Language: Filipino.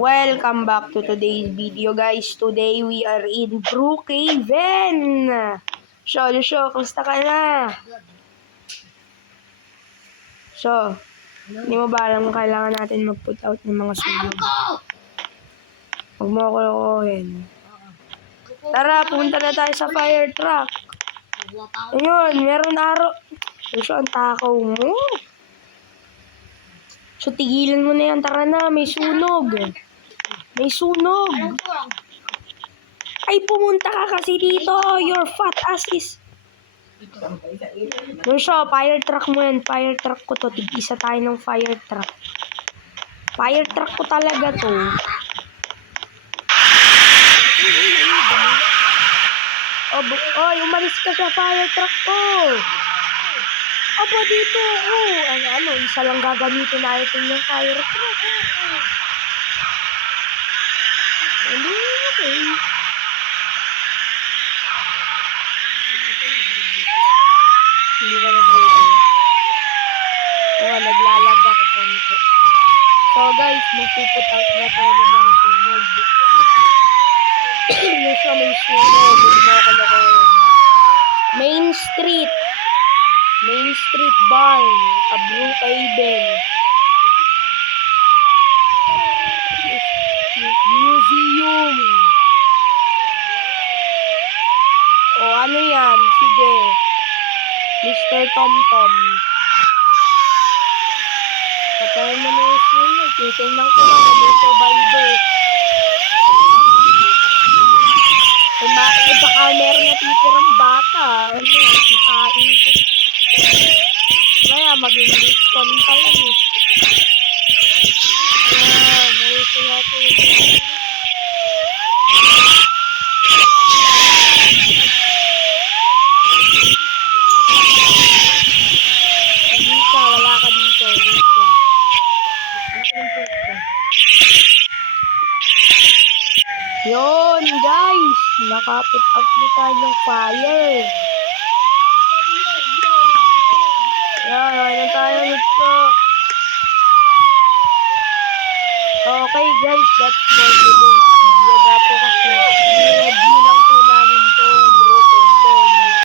Welcome back to today's video, guys. Today we are in Brookhaven. Kamusta ka na? Hindi mo ba alam kung kailangan natin mag-put out ng mga sunog? Huwag mo ako lokohin. Tara, pumunta na tayo sa fire truck. Ayun, meron araw. Ang takaw mo. So, tigilan mo na yan. Tara na, may sunog. May sunog. Ay, pumunta ka kasi dito. Your fat ass is... fire truck mo yan. Fire truck ko to. Tig-isa tayo ng fire truck. Fire truck ko talaga to. Oy, umalis ka sa fire truck ko. Aba, dito. Isa lang gagamitin natin yung fire truck. Okay. Hindi ka nag-waiting. Naglalag ako konti. So guys, magpuput out na tayo ng mga sunog. May sunog. Main Street Barn, Brookhaven. Museum. Ano yan? Sige. Mr. Tom. Patayin mo na yung sunog. Titingnan ko lang kung may survivor. Baka meron natitirang bata. Sipain ko. Kaya maging liston tayo eh. Mayroon natin. Wala ka dito. Yun, guys. Nakaput up na tayo ng fire. Yan tayo nito. Okay, guys. That's for today's video. Dapo kasi i-review lang